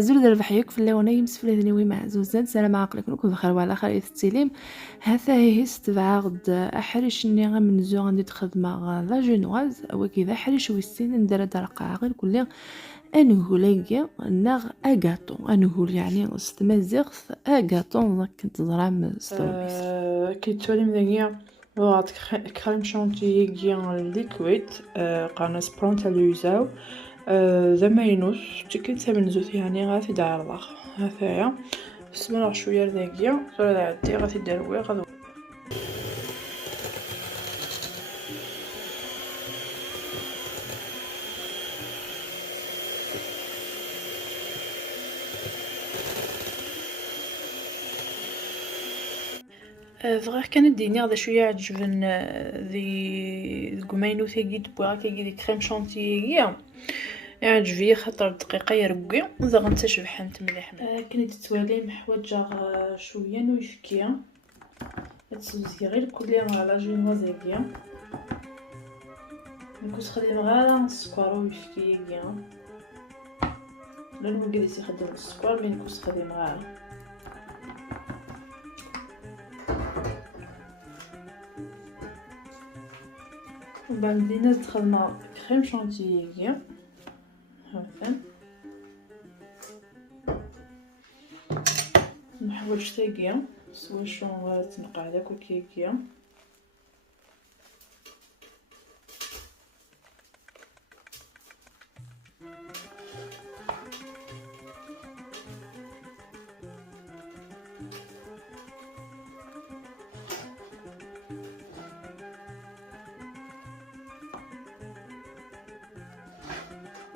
زول ربحيك في اللي يمسفل ذنوي مع زوزان سلام عقلك نكون بخير وعلى خير التسليم. هذا هي استبعاد احرش اني من زو غندي تخدمه لا جينواز او كذا حرش ويسين ندير درقه عقل كل انغوليا ناغ اغاطو انغول يعني استمازيغ اغاطو كنت زرام ستوربيس كي تولي داكيا وغاد كريم شانتيي كيا ليكويد قناص برونتا لوزاو زعما ينوس تكن تمن زوت يعني غادي دار هذايا سمر شويه داكيا صرا عادي غادي ديروي غادي فغير كانت ديني غدا شويه عجبن ذي كوماينو ثاقي دبوغا كي دي كريم شانتيي يعجبني خاطر دقيقه يرقي وذا غنتشبحنت مليح كنت تتوالي محوجه شويه نويفكيا تسوزي غير كلي على جينوازيكيا نكوس خديم غالا السكر ويفكيا كيا لا نوقدي تخدم السكر مي نكوس خديم غالا وبعد بدينا دخلنا كريم شانتيي هكا نحوج تاقيا سوا شون تنقع داك وكيكيا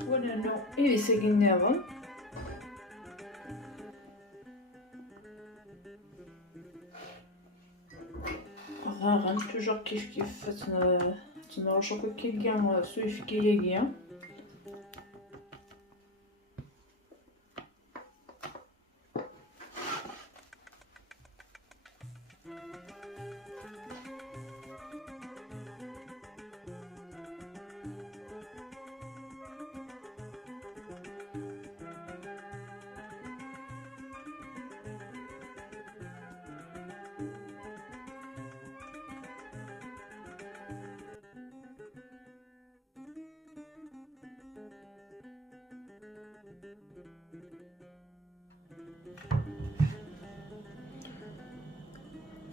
وانا نو إلي ساقين نظن غاغن توجور كيف تنرشو كيكيا سويفكيا كيا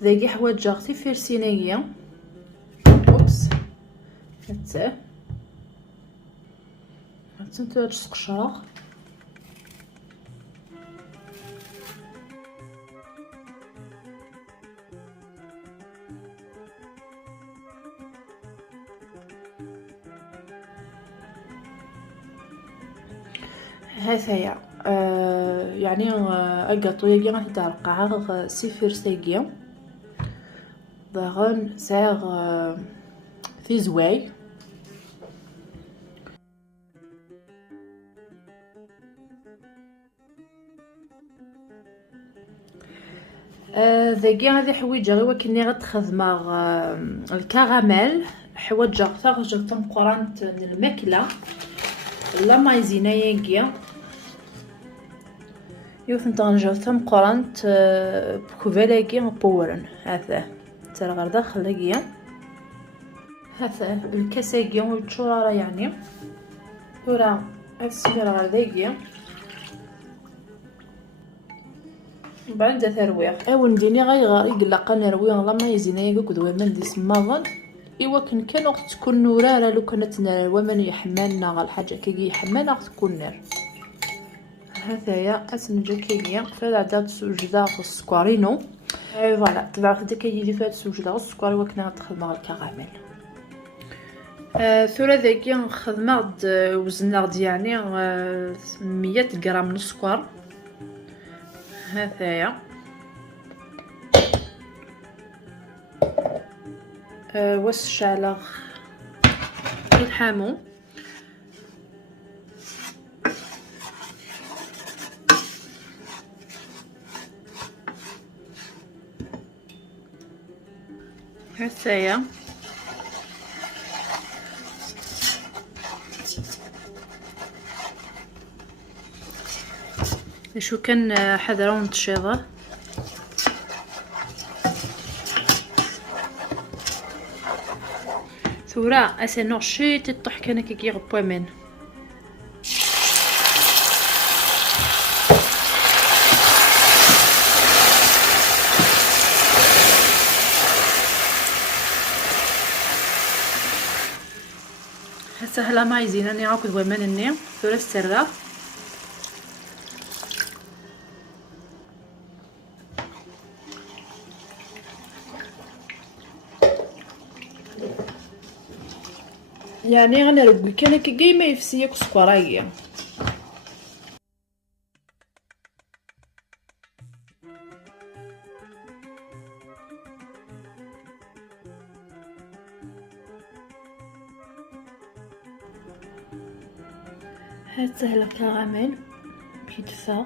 ذاكي حوايج غتي فيرسينيا اوبس حتى نتاج السقشره هذايا يعني اقاطو ياكي غادي تاع القاع سيفير ساكيا ضغن ساغ في زواي ذاكي غادي حويجه غير وكني غتخدمه الكراميل حوايج غتاخذ تنقرانت الماكله لا مايزينا ياكيا يوثن تنجاو تنقرانت بكوفيلاكي بورن هذا ترى غير داخل لاكيا هذا الكاساكيا ويتشورا يعني ورا السمير غير داكيا بعد ثرويغ اون ديني غير يقلق نرويغ لا مايزينا ياكو كدوي من دي سماضن ايوا كان وقت تكون نوراره لو كانت ومن يحملنا غا الحاجه كي يحملنا تكون نار هذايا اسنجا كيكيا فهاد عدد سوجدا في السكوارينو اي فوالا تبع خدي كيجي فهاد سوجدا السكر وكنا نخدموا الكراميل ثورة ذاكي نخدمها وزنا يعني 100 غرام من السكر هذايا واس شعلة الحامو هذايا شو كان حذرة ونتشيضه. ثورة اسنو شيت الطح كان كي غبوا من سهلة ما يزينا ني عاود ومان الني ثورة السرة. يعني غنرقي كان كي ما يفسيك سكرايه. هاد سهلة كراميل بيتزا.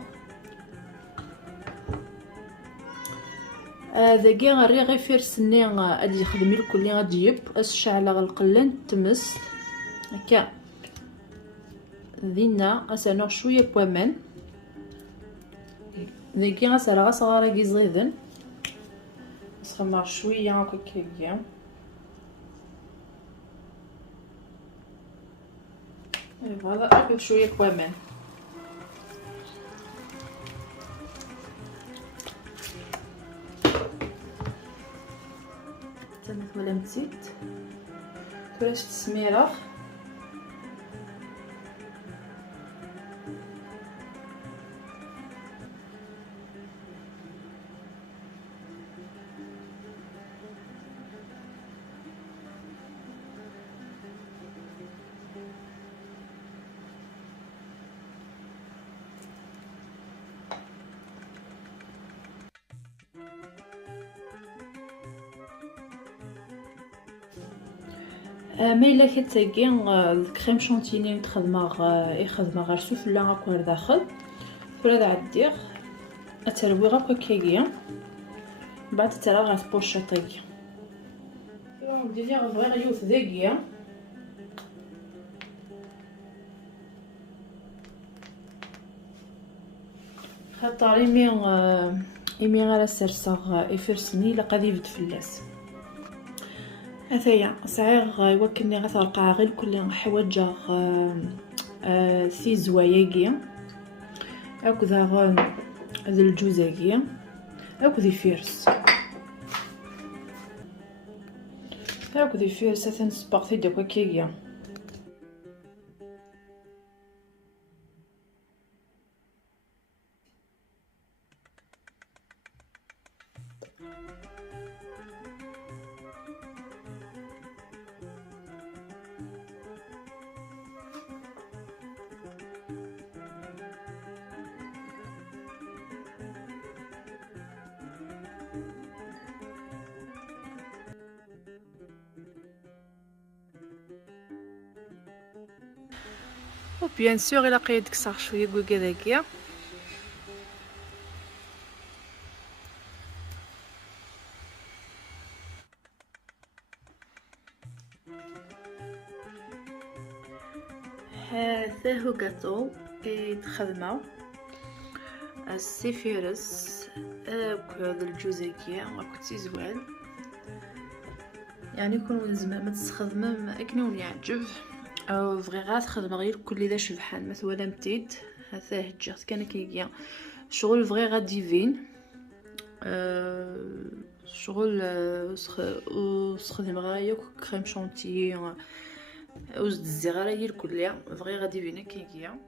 ذاكي غنري غير فيرسني غادي يخدمي الكل اللي غادي يجيب الشعله غنقلن تمس هكا. دينا غنسنو شويه بوامان ذاكي غنسرا صغار كي زيدن نسخمر شويه هكا كيا. فوالا اخذ شويه بوامان. تمت ولا مزيت كراش السميره. ما الا كتاكي الكريم شونتيني يخدمها غير سفلى هكا داخل فراد عديغ اتروي غا كاكيا بعد ترى غتبوشطي ندير ليها بغي غيوث داكيا. خاطر ايمي غير سرساغ يفرسني لا غادي يبد فلاس. هذايا صعيغ يوكلني غترقع غير كل حوايج سي زواياكيا اكو ذا الجوزاكيا اكو ذي فيرس اثن سباغتي داك كيكيا. وبيان سور الا قيد كسر شويه كوكا داكيا. هذا هو كاطو يتخدموا السيفيرس هذا الجوزاكيا راكو زوال يعني يكون لازم ما تستخدم اكنون يعجب او فغيغا تخدم غير كل ذا شبحان مثلا متيد هذا هجات كان كيكيا شغل فغيغا ديفين شغل استخدم غايا كريم شونتي وزد الزغاره هي الكليه فغيغا ديفين كيكيا.